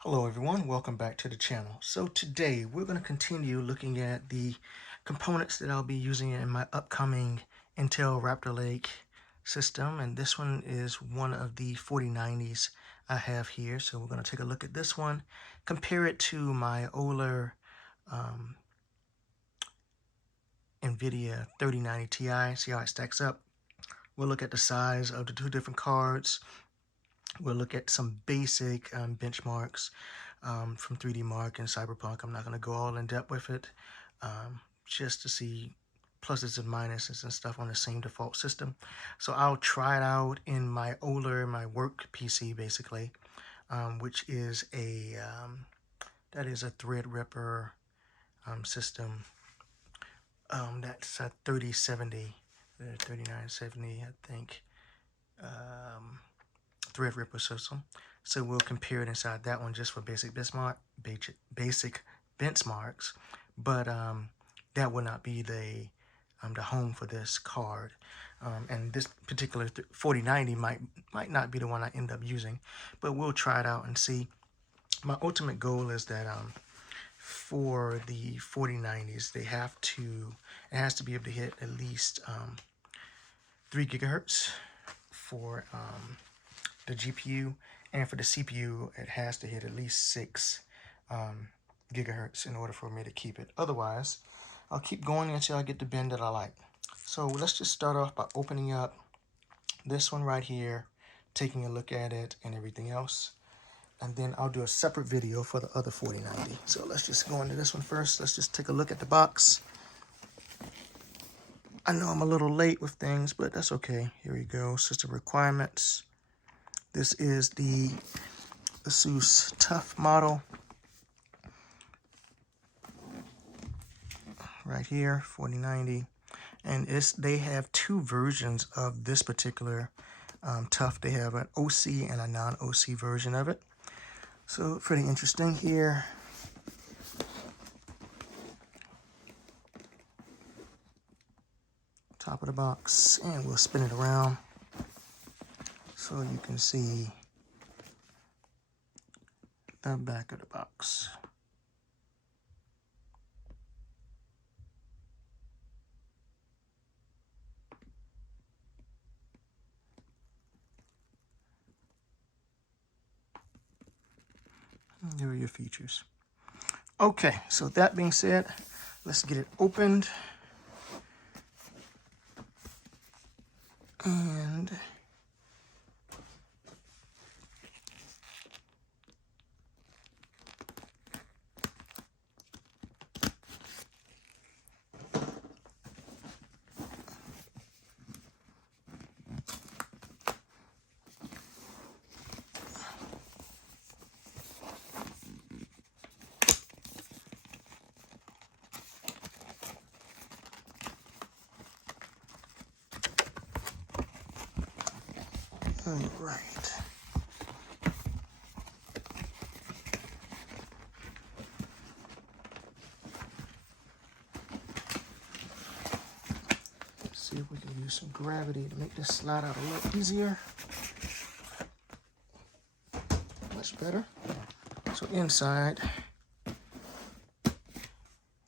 Hello everyone, welcome back to the channel. So today we're going to continue looking at the components that I'll be using in my upcoming Intel Raptor Lake system, and this one is one of the 4090s I have here. So we're going to take a look at this one, compare it to my older NVIDIA 3090 Ti, see how it stacks up. We'll look at the size of the two different cards. We'll look at some basic benchmarks from 3D Mark and Cyberpunk. I'm not going to go all in depth with it, just to see pluses and minuses and stuff on the same default system. So I'll try it out in my work PC basically, which is that is a Threadripper system. That's a 3070, 3970, I think. Threadripper system. So we'll compare it inside that one just for basic benchmarks, but that will not be the home for this card. And this particular 4090 might not be the one I end up using, but we'll try it out and see. My ultimate goal is that for the 4090s, it has to be able to hit at least 3 gigahertz for the GPU, and for the CPU it has to hit at least 6 gigahertz in order for me to keep it. Otherwise I'll keep going until I get the bin that I like. So let's just start off by opening up this one right here, taking a look at it and everything else, and then I'll do a separate video for the other 4090. So let's just go into this one first. Let's just take a look at the box. I know I'm a little late with things, but that's okay. Here we go. System requirements. This is the ASUS TUF model right here, 4090, and they have two versions of this particular TUF. They have an OC and a non-OC version of it. So pretty interesting here. Top of the box, and we'll spin it around so you can see the back of the box. There are your features. Okay, so that being said, let's get it opened. And all right. Let's see if we can use some gravity to make this slide out a little easier. Much better. So inside,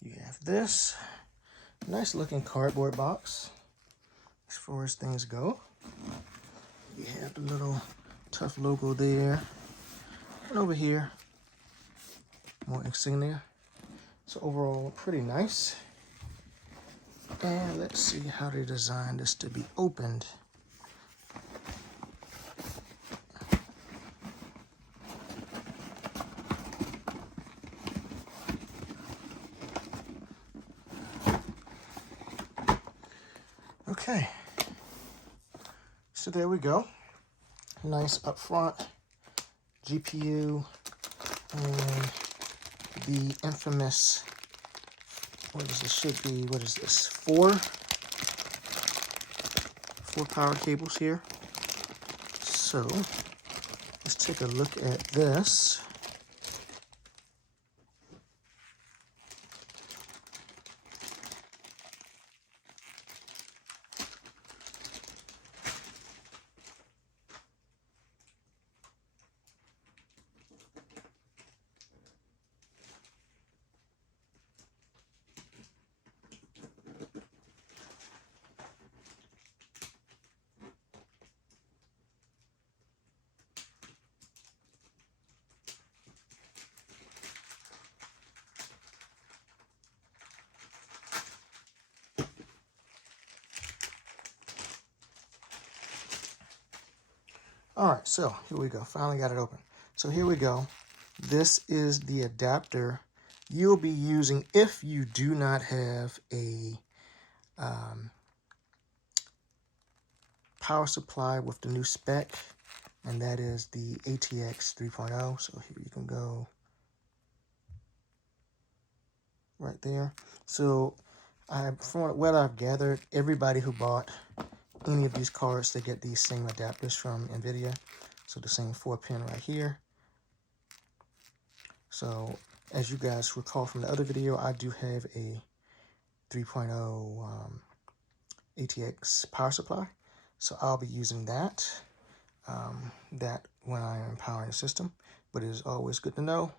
you have this nice looking cardboard box as far as things go. You have the little TUF logo there, and over here, more insignia. So overall, pretty nice. And let's see how they designed this to be opened. Okay, so there we go. Nice up front GPU and the infamous, what is this, four power cables here. So let's take a look at this. All right, so here we go. Finally got it open. So here we go. This is the adapter you'll be using if you do not have a power supply with the new spec, and that is the ATX 3.0. So here you can go right there. So from what I've gathered, everybody who bought any of these cards, they get these same adapters from NVIDIA. So the same 4-pin right here. So as you guys recall from the other video, I do have a 3.0 ATX power supply. So I'll be using that, when I am powering the system. But it is always good to know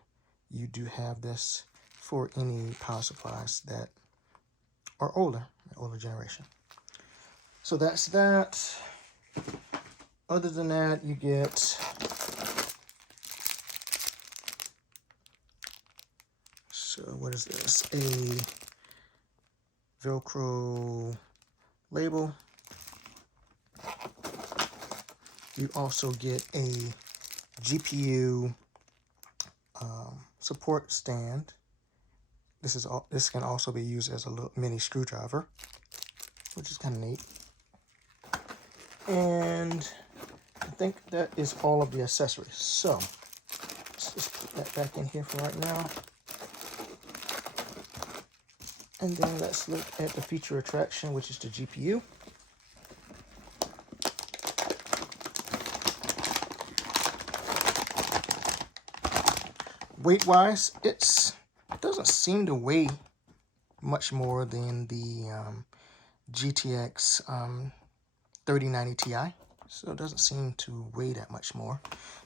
you do have this for any power supplies that are older generation. So that's that. Other than that, you get what is this? A Velcro label. You also get a GPU support stand. This can also be used as a little mini screwdriver, which is kind of neat. And I think that is all of the accessories. So let's just put that back in here for right now. And then let's look at the feature attraction, which is the GPU. Weight-wise, it doesn't seem to weigh much more than the GTX 3090 Ti. So it doesn't seem to weigh that much more.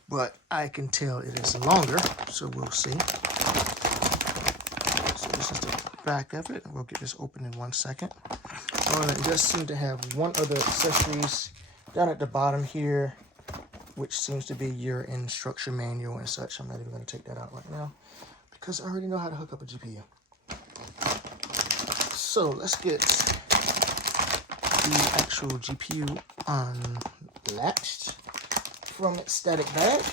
But I can tell it is longer, so we'll see. So this is the back of it. We'll get this open in 1 second. Oh, and it does seem to have one other accessories down at the bottom here, which seems to be your instruction manual and such. I'm not even going to take that out right now because I already know how to hook up a GPU. So let's get the actual GPU unlatched from its static bag.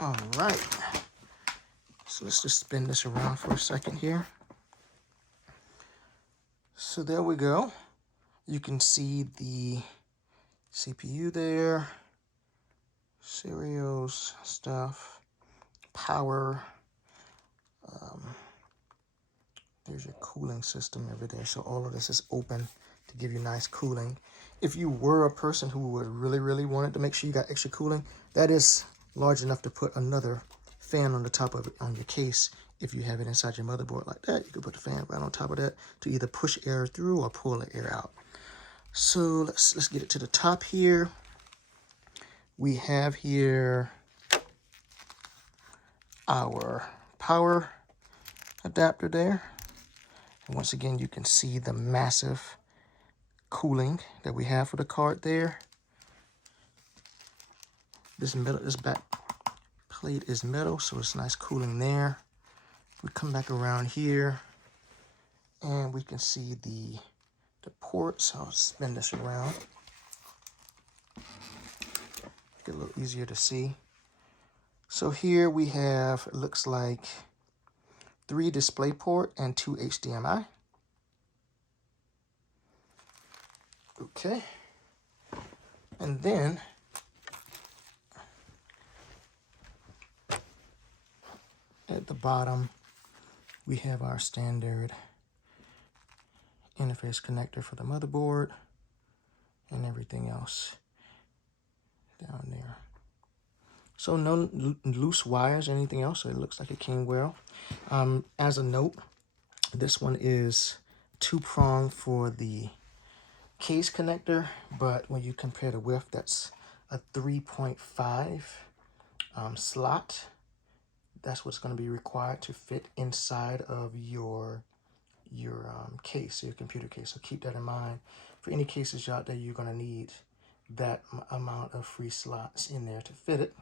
All right, so let's just spin this around for a second here. So there we go. You can see the CPU there, serials, stuff, power. There's your cooling system over there. So all of this is open to give you nice cooling. If you were a person who would really wanted to make sure you got extra cooling, that is large enough to put another fan on the top of it on your case. If you have it inside your motherboard like that, you can put the fan right on top of that to either push air through or pull the air out. So let's get it to the top here. We have here our power adapter there. And once again, you can see the massive cooling that we have for the card there. This back plate is metal, so it's nice cooling there. We come back around here and we can see the ports. I'll spin this around. Get a little easier to see. So here we have, it looks like 3 DisplayPort and 2 HDMI. Okay. And then at the bottom, we have our standard interface connector for the motherboard and everything else down there. So no loose wires or anything else, so it looks like it came well. As a note, this one is 2-prong for the case connector, but when you compare the width, that's a 3.5 slot. That's what's going to be required to fit inside of your case, your computer case. So keep that in mind. For any cases out there, you're going to need that amount of free slots in there to fit it.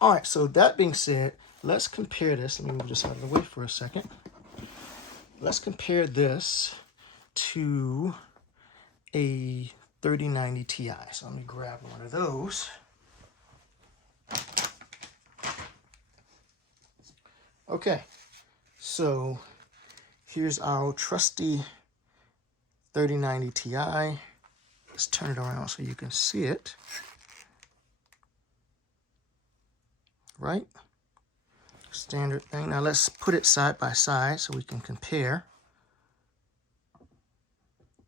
All right, so that being said, let's compare this. Let me move this out of the way for a second. Let's compare this to a 3090 Ti. So let me grab one of those. Okay, so here's our trusty 3090 Ti. Let's turn it around so you can see it. Right? Standard thing. Now let's put it side by side so we can compare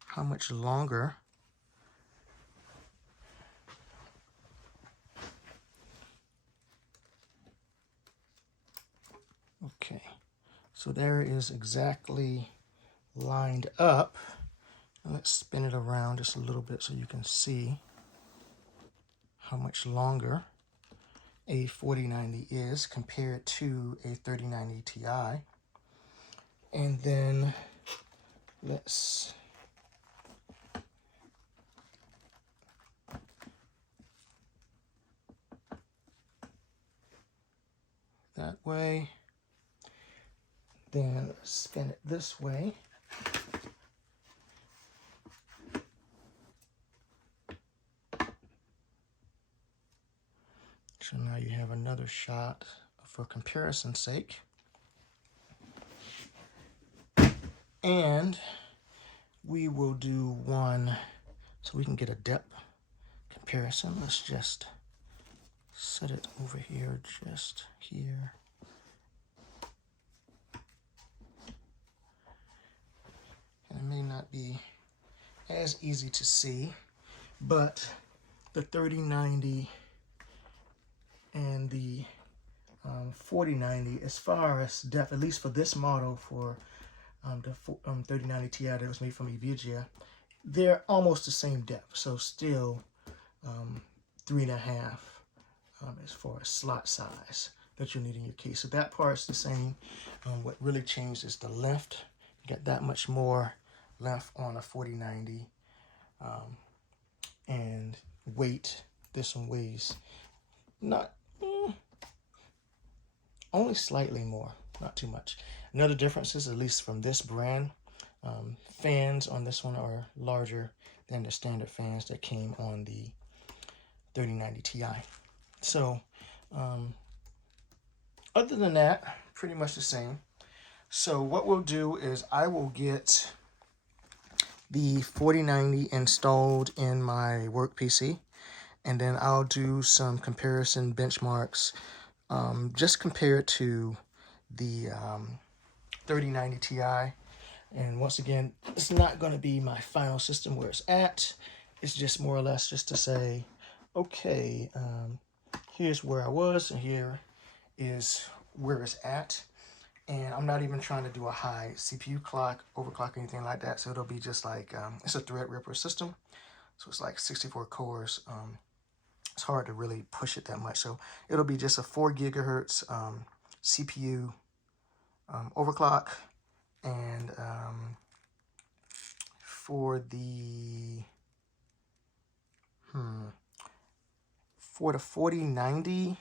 how much longer okay, so there is exactly lined up. Now let's spin it around just a little bit so you can see how much longer a 4090 is compared to a 3090 Ti. And then let's that way. Then spin it this way. So now you have another shot for comparison's sake. And we will do one so we can get a depth comparison. Let's just set it over here, just here. And it may not be as easy to see, but the 3090 and the 4090, as far as depth, at least for this model, for the 3090 Ti that was made from Nvidia, they're almost the same depth. So still 3.5 as far as slot size that you need in your case. So that part's the same. What really changed is the length. You got that much more length on a 4090, and weight. This one weighs not only slightly more, not too much. Another difference is, at least from this brand, fans on this one are larger than the standard fans that came on the 3090 Ti. So other than that, pretty much the same. So what we'll do is I will get the 4090 installed in my work PC, and then I'll do some comparison benchmarks. Just compare it to the 3090 Ti. And once again, it's not going to be my final system where it's at. It's just more or less just to say, okay, here's where I was, and here is where it's at. And I'm not even trying to do a high CPU clock, overclock, anything like that. So it'll be just like, it's a Threadripper system. So it's like 64 cores. It's hard to really push it that much. So it'll be just a 4 gigahertz CPU overclock. And for the 4090,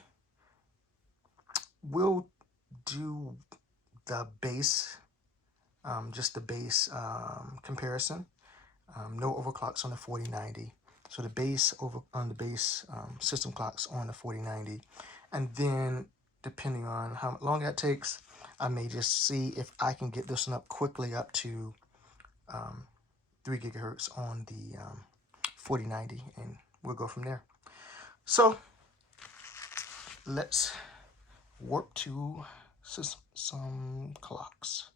we'll do the base, just the base comparison. No overclocks on the 4090. So the base system clocks on the 4090. And then depending on how long that takes, I may just see if I can get this one up quickly up to 3 gigahertz on the 4090, and we'll go from there. So let's warp to some clocks.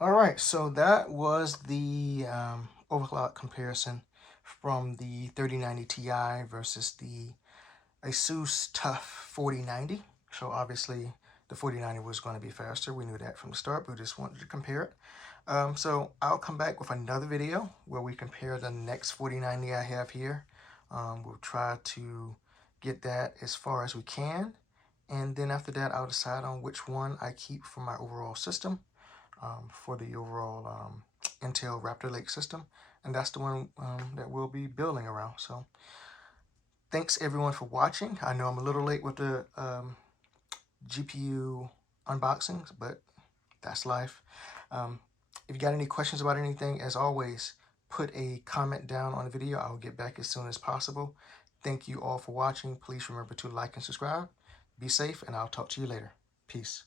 All right, so that was the overclock comparison from the 3090 Ti versus the ASUS TUF 4090. So obviously the 4090 was going to be faster. We knew that from the start, but we just wanted to compare it. So I'll come back with another video where we compare the next 4090 I have here. We'll try to get that as far as we can. And then after that, I'll decide on which one I keep for my overall system, for the overall Intel Raptor Lake system. And that's the one that we'll be building around. So thanks everyone for watching. I know I'm a little late with the GPU unboxings, but that's life. If you got any questions about anything, as always, put a comment down on the video. I'll get back as soon as possible. Thank you all for watching. Please remember to like and subscribe. Be safe, and I'll talk to you later. Peace.